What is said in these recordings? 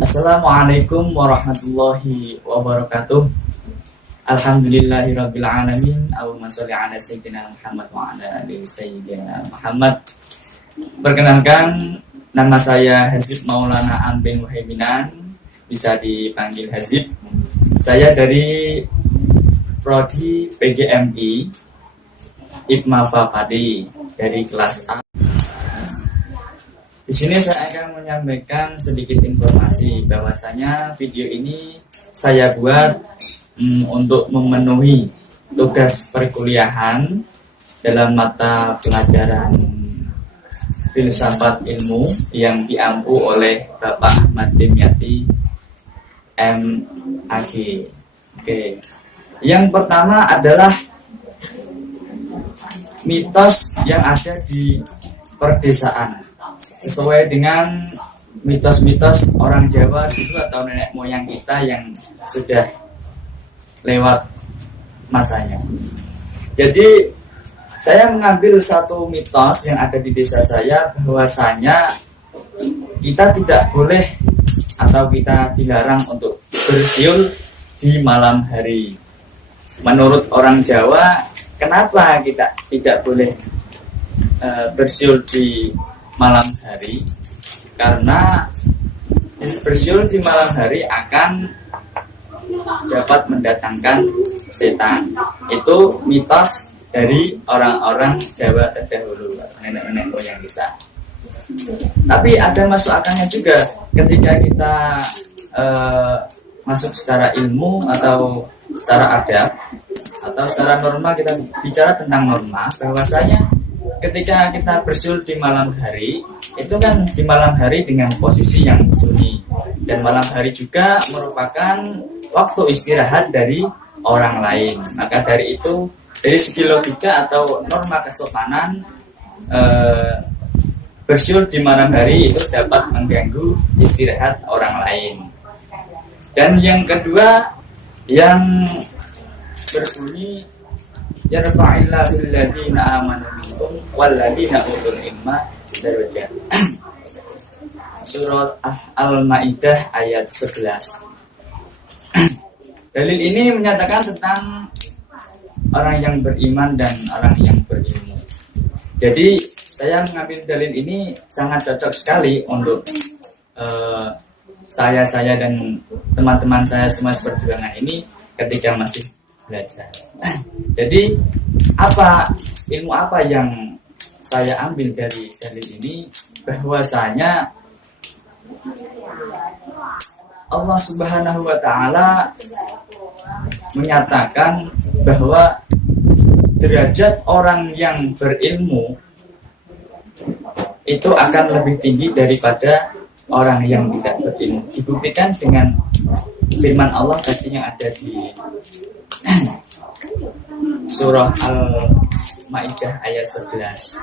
Assalamualaikum warahmatullahi wabarakatuh. Alhamdulillahirabbil alamin. Allahumma sholli ala sayyidina Muhammad wa ala ali sayyidina Muhammad. Perkenalkan, nama saya Hazib Maulana Ambin Muhaiminan, bisa dipanggil Hazib. Saya dari Prodi PGMI IPMA Fapadi dari kelas A. Di sini saya akan menyampaikan sedikit informasi bahwasanya video ini saya buat untuk memenuhi tugas perkuliahan dalam mata pelajaran filsafat ilmu yang diampu oleh Bapak Ahmad Dimyati MAG. Oke. Yang pertama adalah mitos yang ada di perdesaan. Sesuai dengan mitos-mitos orang Jawa dulu atau nenek moyang kita yang sudah lewat masanya. Jadi saya mengambil satu mitos yang ada di desa saya, bahwasanya kita tidak boleh atau kita dilarang untuk bersiul di malam hari. Menurut orang Jawa, kenapa kita tidak boleh bersiul di malam hari? Karena bersiul di malam hari akan dapat mendatangkan setan. Itu mitos dari orang-orang Jawa terdahulu, nenek-nenek moyang kita. Tapi ada masuk akalnya juga ketika kita masuk secara ilmu atau secara adab atau secara norma. Kita bicara tentang norma, bahwasanya ketika kita bersiul di malam hari, itu kan di malam hari dengan posisi yang sunyi, dan malam hari juga merupakan waktu istirahat dari orang lain. Maka dari itu, dari segi logika atau norma kesopanan, bersiul di malam hari itu dapat mengganggu istirahat orang lain. Dan yang kedua, yang berbunyi yarfa'illahu alladziina aamanu minkum walladziina utul ilma darajat. Surat Al-Maidah ayat 11. Dalil ini menyatakan tentang orang yang beriman dan orang yang berilmu. Jadi saya mengambil dalil ini sangat cocok sekali untuk saya dan teman-teman saya semua seperjuangan ini ketika masih belajar. Jadi ilmu apa yang saya ambil dari dalil ini, bahwasanya Allah Subhanahu wa taala menyatakan bahwa derajat orang yang berilmu itu akan lebih tinggi daripada orang yang tidak berilmu. Dibuktikan dengan firman Allah tadi yang ada di surah Al-Maidah ayat 11.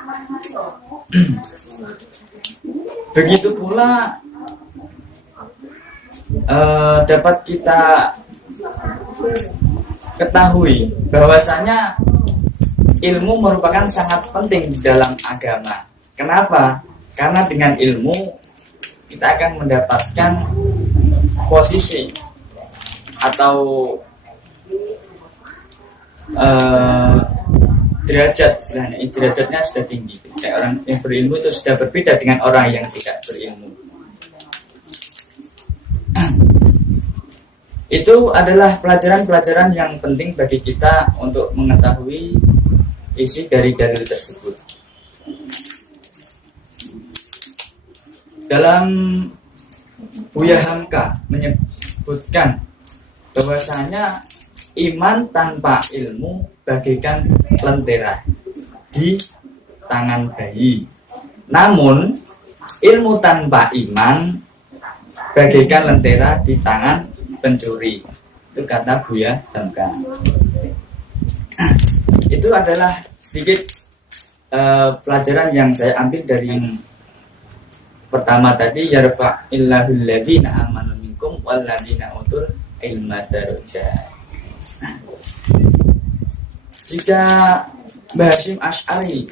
Begitu pula dapat kita ketahui bahwasanya ilmu merupakan sangat penting dalam agama. Kenapa? Karena dengan ilmu kita akan mendapatkan posisi atau derajat, derajatnya sudah tinggi. Orang yang berilmu itu sudah berbeda dengan orang yang tidak berilmu. Itu adalah pelajaran-pelajaran yang penting bagi kita untuk mengetahui isi dari dalil tersebut. Dalam Buya Hamka menyebutkan bahwasanya iman tanpa ilmu bagaikan lentera di tangan bayi. Namun ilmu tanpa iman bagaikan lentera di tangan pencuri. Itu kata Buya Hamka. Itu adalah sedikit pelajaran yang saya ambil dari yang pertama tadi, yarfa'illahu alladziina aamanu minkum walladziina utul ilma darajat. Jika Mbah Hasyim Asy'ari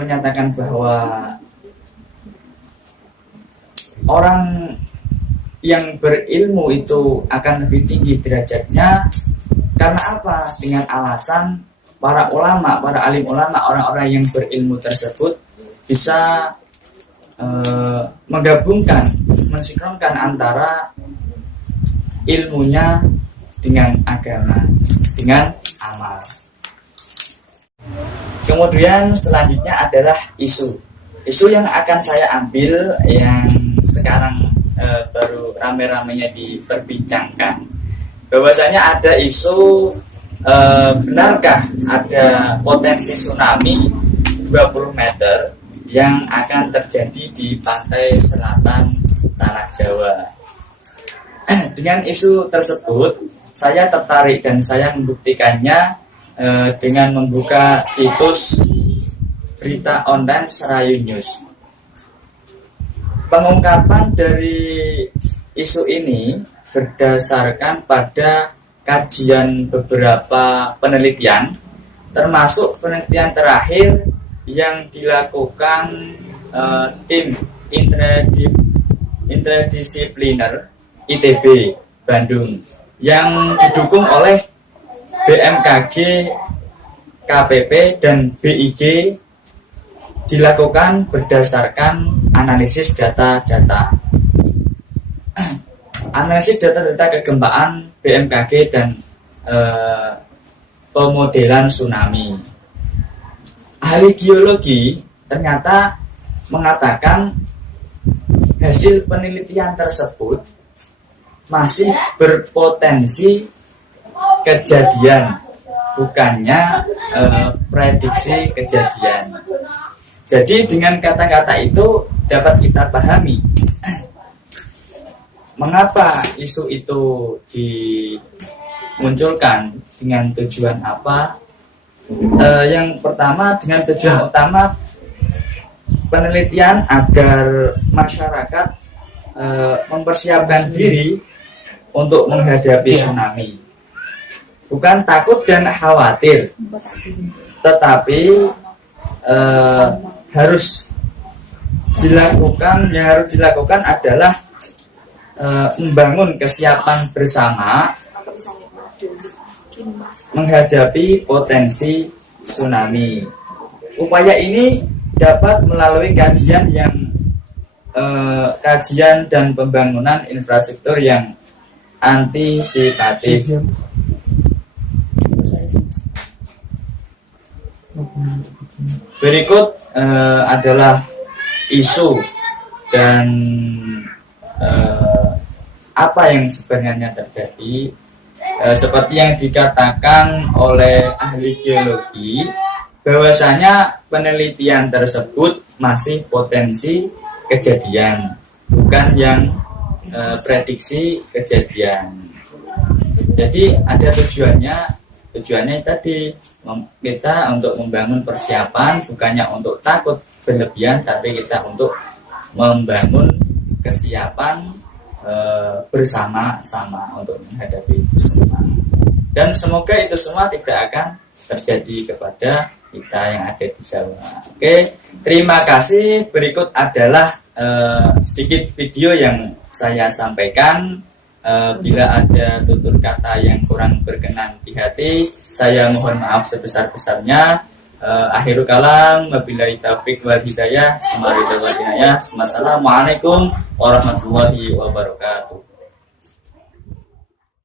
menyatakan bahwa orang yang berilmu itu akan lebih tinggi derajatnya. Karena apa? Dengan alasan para ulama, para alim ulama, orang-orang yang berilmu tersebut bisa menggabungkan, mensinkronkan antara ilmunya dengan agama, dengan amal. Kemudian selanjutnya adalah isu yang akan saya ambil, yang sekarang baru rame-ramenya diperbincangkan, bahwasanya ada isu benarkah ada potensi tsunami 20 meter yang akan terjadi di pantai selatan Tanah Jawa. Dengan isu tersebut saya tertarik dan saya membuktikannya dengan membuka situs berita online Serayu News. Pengungkapan dari isu ini berdasarkan pada kajian beberapa penelitian, termasuk penelitian terakhir yang dilakukan tim interdisipliner ITB Bandung yang didukung oleh BMKG, KPP, dan BIG, dilakukan berdasarkan analisis data-data kegempaan BMKG dan pemodelan tsunami. Ahli geologi ternyata mengatakan hasil penelitian tersebut masih berpotensi kejadian, bukannya prediksi kejadian. Jadi dengan kata-kata itu dapat kita pahami mengapa isu itu dimunculkan, dengan tujuan apa. Yang pertama, dengan tujuan utama penelitian agar masyarakat mempersiapkan diri untuk menghadapi tsunami. Bukan takut dan khawatir, tetapi harus dilakukan adalah membangun kesiapan bersama menghadapi potensi tsunami. Upaya ini dapat melalui kajian dan pembangunan infrastruktur yang antisipatif. Berikut adalah isu dan apa yang sebenarnya terjadi. Seperti yang dikatakan oleh ahli geologi, bahwasanya penelitian tersebut masih potensi kejadian, bukan yang prediksi kejadian. Jadi ada tujuannya tadi, kita untuk membangun persiapan, bukannya untuk takut berlebihan, tapi kita untuk membangun kesiapan bersama-sama untuk menghadapi itu semua. Dan semoga itu semua tidak akan terjadi kepada kita yang ada di Jawa. Oke, terima kasih. Berikut adalah sedikit video yang saya sampaikan. Bila ada tutur kata yang kurang berkenan di hati, saya mohon maaf sebesar-besarnya. Akhirul kalam, wabillahi taufiq wal hidayah. Assalamualaikum warahmatullahi wabarakatuh.